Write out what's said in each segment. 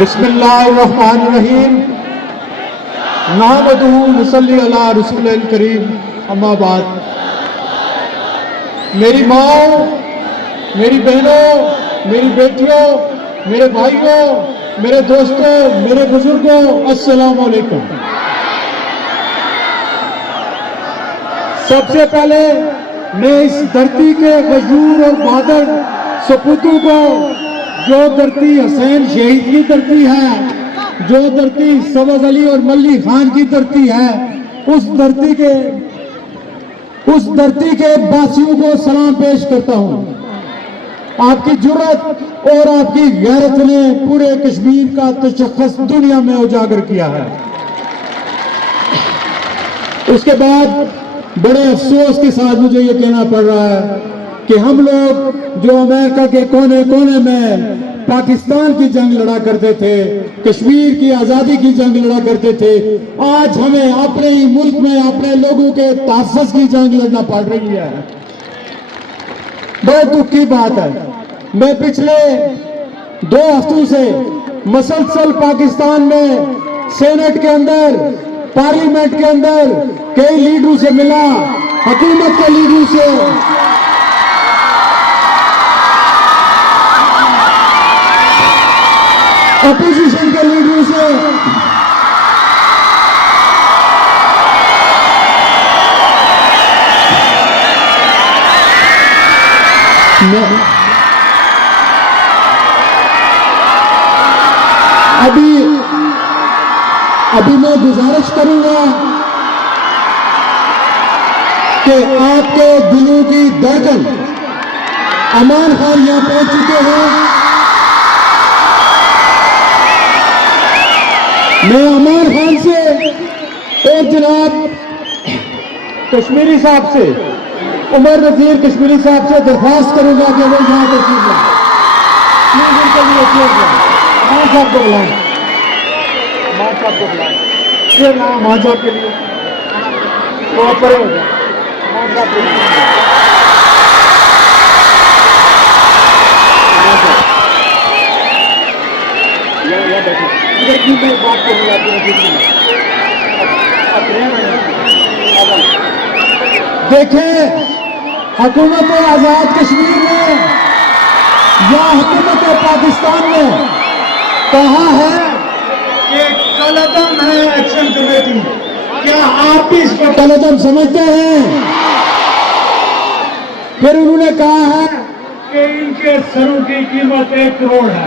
بسم اللہ الرحمن الرحیم نحمدہ ونصلی علی رسول الکریم اما بعد. میری ماں، میری بہنوں، میری بیٹیوں، میرے بھائیوں، میرے دوستوں، میرے بزرگوں، السلام علیکم. سب سے پہلے میں اس دھرتی کے غیور اور بہادر سپوتوں کو، جو دھرتی حسین شہید کی دھرتی ہے، جو دھرتی سبز علی اور ملی خان کی دھرتی ہے، اس دھرتی کے باسیوں کو سلام پیش کرتا ہوں. آپ کی جرأت اور آپ کی غیرت نے پورے کشمیر کا تشخص دنیا میں اجاگر کیا ہے. اس کے بعد بڑے افسوس کے ساتھ مجھے یہ کہنا پڑ رہا ہے کہ ہم لوگ جو امریکہ کے کونے کونے میں پاکستان کی جنگ لڑا کرتے تھے، کشمیر کی آزادی کی جنگ لڑا کرتے تھے، آج ہمیں اپنے ہی ملک میں اپنے لوگوں کے تحفظ کی جنگ لڑنا پڑ رہی ہے. بہت دکھ کی بات ہے. میں پچھلے 2 ہفتوں سے مسلسل پاکستان میں سینٹ کے اندر، پارلیمنٹ کے اندر کئی لیڈروں سے ملا، حکومت کے لیڈروں سے، اپوزیشن کے لیڈروں سے. ابھی میں گزارش کروں گا کہ آپ کے دلوں کی دھڑکن امان خان یہاں پہنچ چکے ہیں. میں امان خان سے اور جناب کشمیری صاحب سے، عمر نذیر کشمیری صاحب سے درخواست کروں گا کہ وہ یہاں تشریف لائیں. امان صاحب کو بلائیں، امان صاحب کو بلائیں. یہ نام امان صاحب کے لیے تو آپ پڑے ہو جائیں. امان صاحب کو بات کروں گا. دیکھیں، حکومت آزاد کشمیر میں یا حکومت پاکستان میں کہا ہے کہ کالعدم ہے ایکشن کمیٹی. کیا آپ بھی اس کو کالعدم سمجھتے ہیں؟ پھر انہوں نے کہا ہے کہ ان کے سروں کی قیمت 1 کروڑ ہے.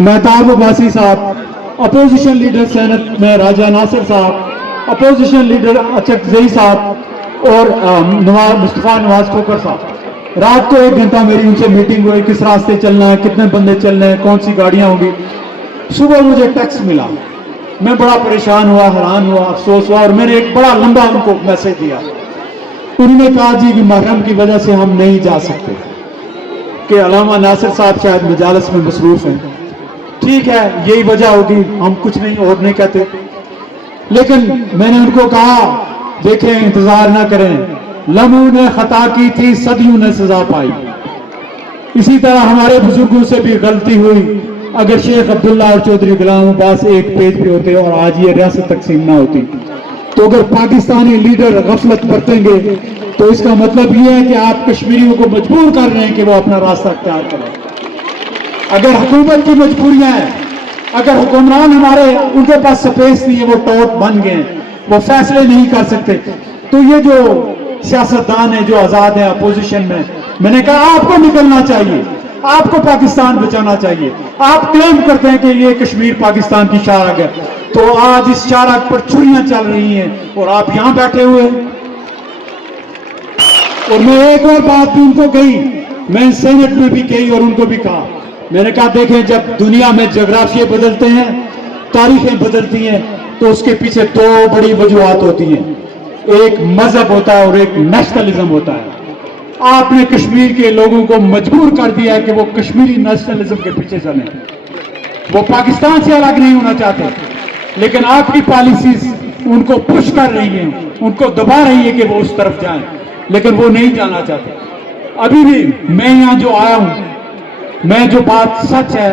مہتاب عباسی صاحب، اپوزیشن لیڈر سینٹ میں راجہ ناصر صاحب، اپوزیشن لیڈر اچک زئی صاحب اور مصطفیٰ نواز ٹھوکر صاحب، رات کو 1 گھنٹہ میری ان سے میٹنگ ہوئی، کس راستے چلنا ہے، کتنے بندے چلنے ہیں، کون سی گاڑیاں ہوں گی. صبح مجھے ٹیکسٹ ملا، میں بڑا پریشان ہوا، حیران ہوا، افسوس ہوا، اور میں نے ایک بڑا لمبا ان کو میسج دیا. انہوں نے کہا جی کہ محرم کی وجہ سے ہم نہیں جا سکتے، کہ علامہ ناصر صاحب شاید مجالس میں مصروف ہیں. ٹھیک ہے، یہی وجہ ہوگی، ہم کچھ نہیں اور نہیں کہتے. لیکن میں نے ان کو کہا دیکھیں، انتظار نہ کریں، لمحوں نے خطا کی تھی، صدیوں نے سزا پائی. اسی طرح ہمارے بزرگوں سے بھی غلطی ہوئی. اگر شیخ عبداللہ اور چودھری غلام عباس ایک پیج پہ ہوتے اور آج یہ ریاست تقسیم نہ ہوتی، تو اگر پاکستانی لیڈر غفلت برتیں گے تو اس کا مطلب یہ ہے کہ آپ کشمیریوں کو مجبور کر رہے ہیں کہ وہ اپنا راستہ اختیار کریں. اگر حکومت کی مجبوریاں ہیں، اگر حکمران ہمارے ان کے پاس سپیس نہیں ہے، وہ ٹوٹ بن گئے ہیں، وہ فیصلے نہیں کر سکتے، تو یہ جو سیاستدان ہیں جو آزاد ہیں اپوزیشن میں نے کہا آپ کو نکلنا چاہیے، آپ کو پاکستان بچانا چاہیے. آپ کلیم کرتے ہیں کہ یہ کشمیر پاکستان کی شارگ ہے، تو آج اس شارگ پر چھریاں چل رہی ہیں اور آپ یہاں بیٹھے ہوئے ہیں. اور میں ایک اور بات بھی ان کو کہی، میں سینٹ میں بھی کہی اور ان کو بھی کہا، میں نے کہا دیکھیں، جب دنیا میں جغرافیے بدلتے ہیں، تاریخیں بدلتی ہیں، تو اس کے پیچھے 2 بڑی وجوہات ہوتی ہیں. ایک مذہب ہوتا ہے اور ایک نیشنلزم ہوتا ہے. آپ نے کشمیر کے لوگوں کو مجبور کر دیا ہے کہ وہ کشمیری نیشنلزم کے پیچھے چلیں. وہ پاکستان سے الگ نہیں ہونا چاہتے، لیکن آپ کی پالیسیز ان کو پش کر رہی ہیں، ان کو دبا رہی ہے کہ وہ اس طرف جائیں، لیکن وہ نہیں جانا چاہتے. ابھی بھی میں یہاں جو آیا ہوں، میں جو بات سچ ہے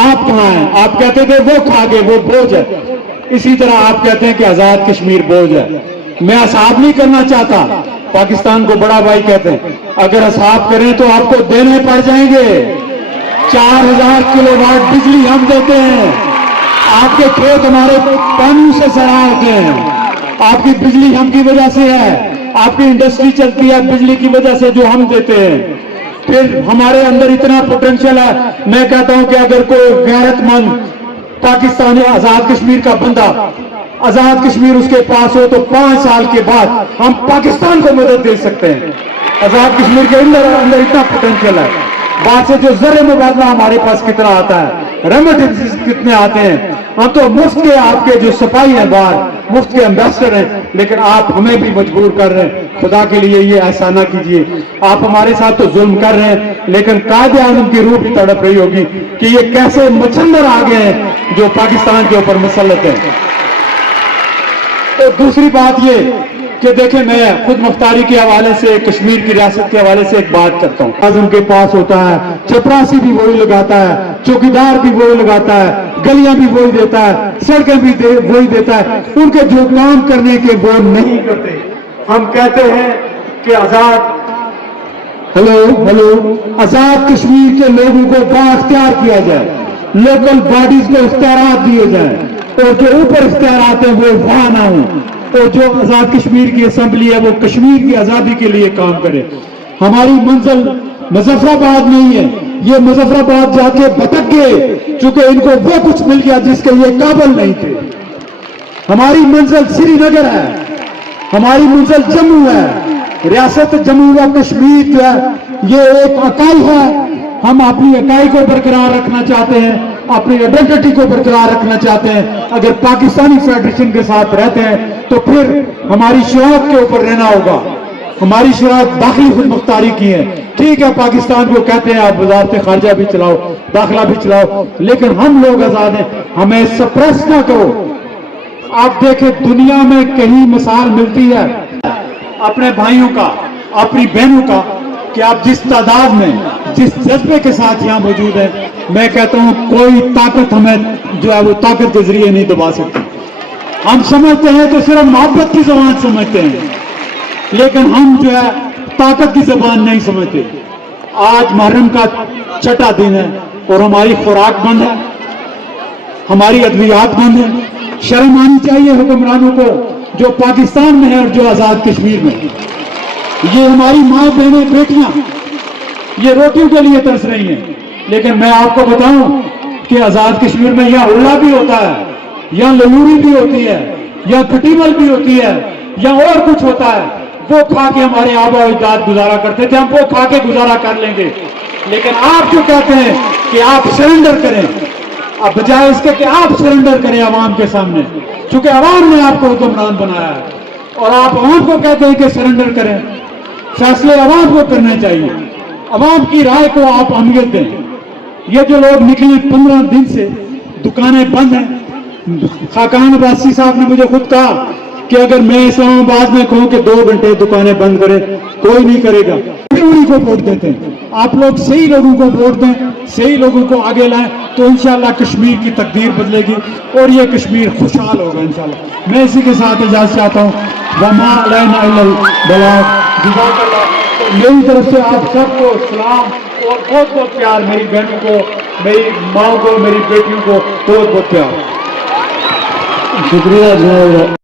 آپ کہاں ہیں؟ آپ کہتے تھے وہ کھا گئے، وہ بوجھ ہے. اسی طرح آپ کہتے ہیں کہ آزاد کشمیر بوجھ ہے. میں حساب نہیں کرنا چاہتا، پاکستان کو بڑا بھائی کہتے ہیں، اگر حساب کریں تو آپ کو دینے پڑ جائیں گے. 4000 کلو واٹ بجلی ہم دیتے ہیں، آپ کے کھیت ہمارے پانی سے زرع ہوتے ہیں، آپ کی بجلی ہم کی وجہ سے ہے، آپ کی انڈسٹری چلتی ہے بجلی کی وجہ سے جو ہم دیتے ہیں. پھر ہمارے اندر اتنا پوٹینشیل ہے. میں کہتا ہوں کہ اگر کوئی غیرت مند پاکستانی آزاد کشمیر کا بندہ آزاد کشمیر اس کے پاس ہو تو 5 سال کے بعد ہم پاکستان کو مدد دے سکتے ہیں. آزاد کشمیر کے اندر اتنا پوٹینشیل ہے. بات سے جو زر مبادلہ ہمارے پاس کتنا آتا ہے، ریمیٹنس کتنے آتے ہیں. ہم تو مفت کے آپ کے جو سپاہی ہیں باہر مفت کے امبیسڈر ہیں، لیکن آپ ہمیں بھی مجبور کر رہے ہیں. خدا کے لیے یہ ایسا نہ کیجیے. آپ ہمارے ساتھ تو ظلم کر رہے ہیں، لیکن قائد اعظم کی روح بھی تڑپ رہی ہوگی کہ یہ کیسے مچھندر آ گئے ہیں جو پاکستان کے اوپر مسلط ہیں. تو دوسری بات یہ کہ دیکھیں، میں خود مختاری کے حوالے سے، کشمیر کی ریاست کے حوالے سے ایک بات کرتا ہوں. اعظم کے پاس ہوتا ہے، چپراسی بھی وہی لگاتا ہے، چوکیدار بھی وہی لگاتا ہے، گلیاں بھی وہی دیتا ہے، سڑکیں بھی وہی دیتا ہے. ان کے جو کام کرنے کے وہ نہیں کرتے. ہم کہتے ہیں کہ آزاد کشمیر کے لوگوں کو بااختیار کیا جائے، لوکل باڈیز کو اختیارات دیے جائیں، اور جو اوپر اختیارات ہیں وہ وہاں نہ ہوں، اور جو آزاد کشمیر کی اسمبلی ہے وہ کشمیر کی آزادی کے لیے کام کرے. ہماری منزل مظفر آباد نہیں ہے، یہ مظفر آباد جا کے بھٹک گئے چونکہ ان کو وہ کچھ مل گیا جس کے یہ قابل نہیں تھے. ہماری منزل سری نگر ہے، ہماری منزل جموں ہے. ریاست جموں و کشمیر جو ہے یہ ایک اکائی ہے. ہم اپنی اکائی کو برقرار رکھنا چاہتے ہیں، اپنی آئیڈینٹی کو برقرار رکھنا چاہتے ہیں. اگر پاکستانی فیڈریشن کے ساتھ رہتے ہیں تو پھر ہماری شراکت کے اوپر رہنا ہوگا. ہماری شراکت داخلی خود مختاری کی ہے. ٹھیک ہے، پاکستان کو کہتے ہیں آپ وزارت خارجہ بھی چلاؤ، داخلہ بھی چلاؤ، لیکن ہم لوگ آزاد ہیں، ہمیں سپریس نہ کرو. آپ دیکھیں دنیا میں کہیں مثال ملتی ہے اپنے بھائیوں کا، اپنی بہنوں کا، کہ آپ جس تعداد میں، جس جذبے کے ساتھ یہاں موجود ہیں، میں کہتا ہوں کوئی طاقت ہمیں جو ہے وہ طاقت کے ذریعے نہیں دبا سکتی. ہم سمجھتے ہیں تو صرف محبت کی زبان سمجھتے ہیں، لیکن ہم جو ہے طاقت کی زبان نہیں سمجھتے. آج محرم کا چھٹا دن ہے اور ہماری خوراک بند ہے، ہماری ادویات بند ہیں. شرم آنی چاہیے حکمرانوں کو جو پاکستان میں ہے اور جو آزاد کشمیر میں. یہ ہماری ماں بہنیں بیٹیاں یہ روٹیوں کے لیے ترس رہی ہیں، لیکن میں آپ کو بتاؤں کہ آزاد کشمیر میں یا ہلا بھی ہوتا ہے، یا للوری بھی ہوتی ہے، یا کھٹیمل بھی ہوتی ہے، یا اور کچھ ہوتا ہے. وہ کھا کے ہمارے آبا و اجداد گزارا کرتے تھے، ہم وہ کھا کے گزارا کر لیں گے. لیکن آپ جو کہتے ہیں کہ آپ سرنڈر کریں، اب بجائے اس کے کہ آپ سرنڈر کریں عوام کے سامنے، چونکہ عوام نے آپ کو حکمران بنایا ہے، اور آپ عوام کو کہتے ہیں کہ سرنڈر کریں. فیصلے عوام کو کرنے چاہیے، عوام کی رائے کو آپ اہمیت دیں. یہ جو لوگ نکلے 15 دن سے دکانیں بند ہیں. خاقان عباسی صاحب نے مجھے خود کہا کہ اگر میں اسلام آباد میں کہوں کہ 2 گھنٹے دکانیں بند کریں کوئی نہیں کرے گا. انہی کو ووٹ دیتے ہیں. آپ لوگ صحیح لوگوں کو ووٹ دیں، صحیح لوگوں کو آگے لائیں تو انشاءاللہ کشمیر کی تقدیر بدلے گی اور یہ کشمیر خوشحال ہوگا انشاءاللہ. میں اسی کے ساتھ اجازت چاہتا ہوں. وما علینا الا البلاغ. جزاک اللہ. میری طرف سے آپ سب کو سلام اور بہت بہت پیار. میری بہنوں کو، میری ماں کو، میری بیٹیوں کو بہت بہت پیار. شکریہ جناب.